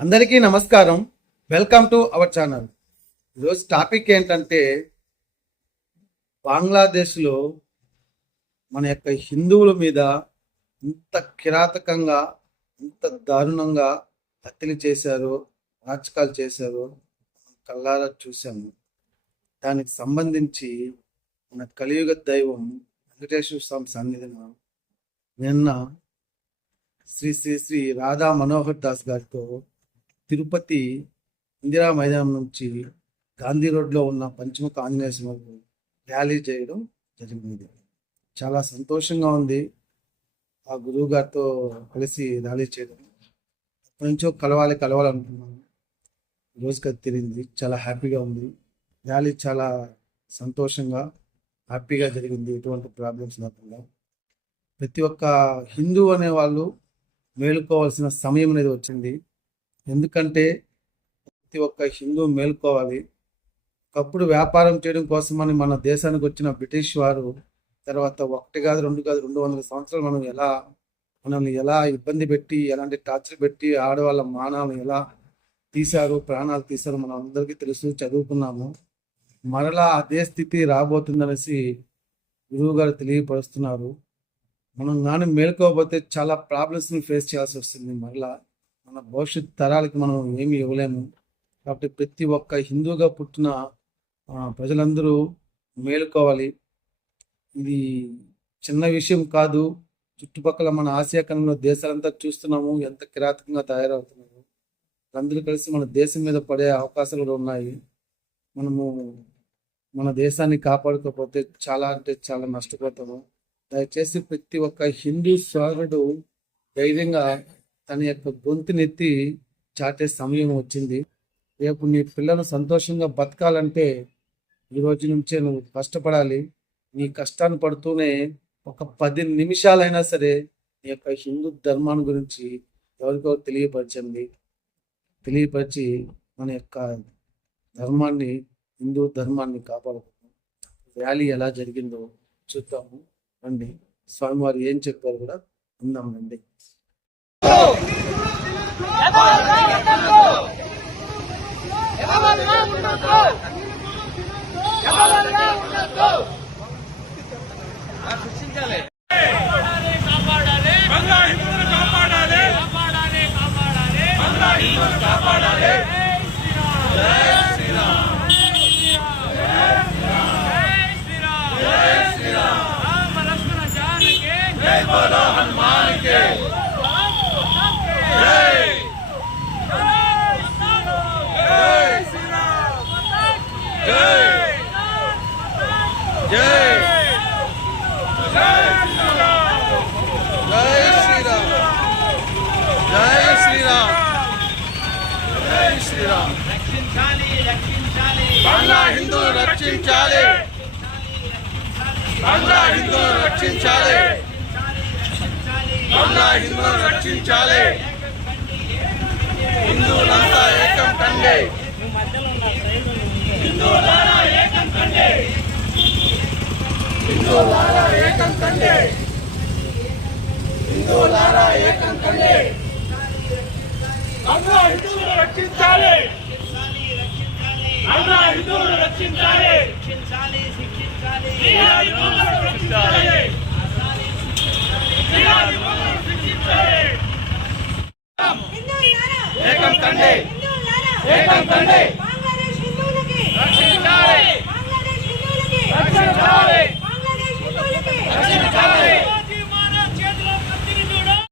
అందరికీ నమస్కారం. Welcome to our channel ఈరోజు టాపిక్ ఏంటంటే బంగ్లాదేశ్లో మన యొక్క హిందువుల మీద ఇంత కిరాతకంగా ఇంత దారుణంగా హత్యలు చేశారు రాచకాలు చేశారు కళ్ళారా చూశాము. దానికి సంబంధించి మన కలియుగ దైవం వెంకటేశ్వర స్వామి సన్నిధిన నిన్న శ్రీ శ్రీ శ్రీ రాధా మనోహర్ దాస్ గారితో తిరుపతి ఇందిరా మైదానం నుంచి గాంధీ రోడ్లో ఉన్న పంచముఖ ఆంజనేయ స్వామి ర్యాలీ చేయడం జరిగింది. చాలా సంతోషంగా ఉంది ఆ గురువు గారితో కలిసి ర్యాలీ చేయడం. ఎప్పటి నుంచో కలవాలి కలవాలనుకున్నాను. రోజుకి అది తిరిగింది. చాలా హ్యాపీగా ఉంది. ర్యాలీ చాలా సంతోషంగా హ్యాపీగా జరిగింది. ఎటువంటి ప్రాబ్లమ్స్ లేకుండా. ప్రతి ఒక్క హిందూ అనే వాళ్ళు మేలుకోవాల్సిన సమయం అనేది వచ్చింది. ఎందుకంటే ప్రతి ఒక్క హిందూ మేలుకోవాలి. ఒకప్పుడు వ్యాపారం చేయడం కోసమని మన దేశానికి వచ్చిన బ్రిటిష్ వారు తర్వాత ఒకటి కాదు రెండు కాదు రెండు వందల సంవత్సరాలు మనం ఎలా మనల్ని ఎలా ఇబ్బంది పెట్టి ఎలాంటి టార్చర్ పెట్టి ఆడవాళ్ళ మానాలను ఎలా తీశారు ప్రాణాలు తీశారు మనం అందరికీ తెలుసు చదువుకున్నాము. మరలా అదే స్థితి రాబోతుందనేసి గురువు గారు తెలియపరుస్తున్నారు. మనం కానీ మేలుకోకపోతే చాలా ప్రాబ్లమ్స్ని ఫేస్ చేయాల్సి వస్తుంది మరలా. మన భవిష్యత్ తరాలకి మనం ఏమి ఇవ్వలేము. కాబట్టి ప్రతి ఒక్క హిందూగా పుట్టిన ప్రజలందరూ మేలుకోవాలి. ఇది చిన్న విషయం కాదు. చుట్టుపక్కల మన ఆసియా ఖండంలో దేశాలంతా చూస్తున్నాము ఎంత కిరాతకంగా తయారవుతున్నారు అందరూ కలిసి మన దేశం మీద పడే అవకాశాలు కూడా ఉన్నాయి. మనము మన దేశాన్ని కాపాడుకోకపోతే చాలా అంటే చాలా నష్టపోతాము. దయచేసి ప్రతి ఒక్క హిందూ సోదరుడు ధైర్యంగా తన యొక్క గొంతునెత్తి చాటే సమయం వచ్చింది. రేపు నీ పిల్లలు సంతోషంగా బతకాలంటే ఈ రోజు నుంచే నువ్వు కష్టపడాలి. నీ కష్టాన్ని పడుతూనే ఒక పది నిమిషాలైనా సరే నీ యొక్క హిందూ ధర్మాన్ని గురించి ఎవరికో తెలియపరచండి. తెలియపరిచి మన యొక్క ధర్మాన్ని హిందూ ధర్మాన్ని కాపాడుకుందాం. ర్యాలీ ఎలా జరిగిందో చూద్దాము. అండి స్వామివారు ఏం చెప్పారు కూడా ఉందాం రండి శ్రీరామ్ हनुमान के। బంగ్లా హిందువులు రక్షించాలి బంగ్లా హిందువులు రక్షించాలి బంగ్లా హిందువులు రక్షించాలి. హిందువులంతా ఏకం కండి. హిందువులారా ఏకం కండి. హిందువులారా ఏకం కండి. హిందువులారా ఏకం కండి. బంగ్లా హిందువులు రక్షించాలి. బంగ్లా హిందువులు రక్షించాలి. శిక్షించాలి శిక్షించాలి రక్షించాలి. ఏకం ఏకం కండి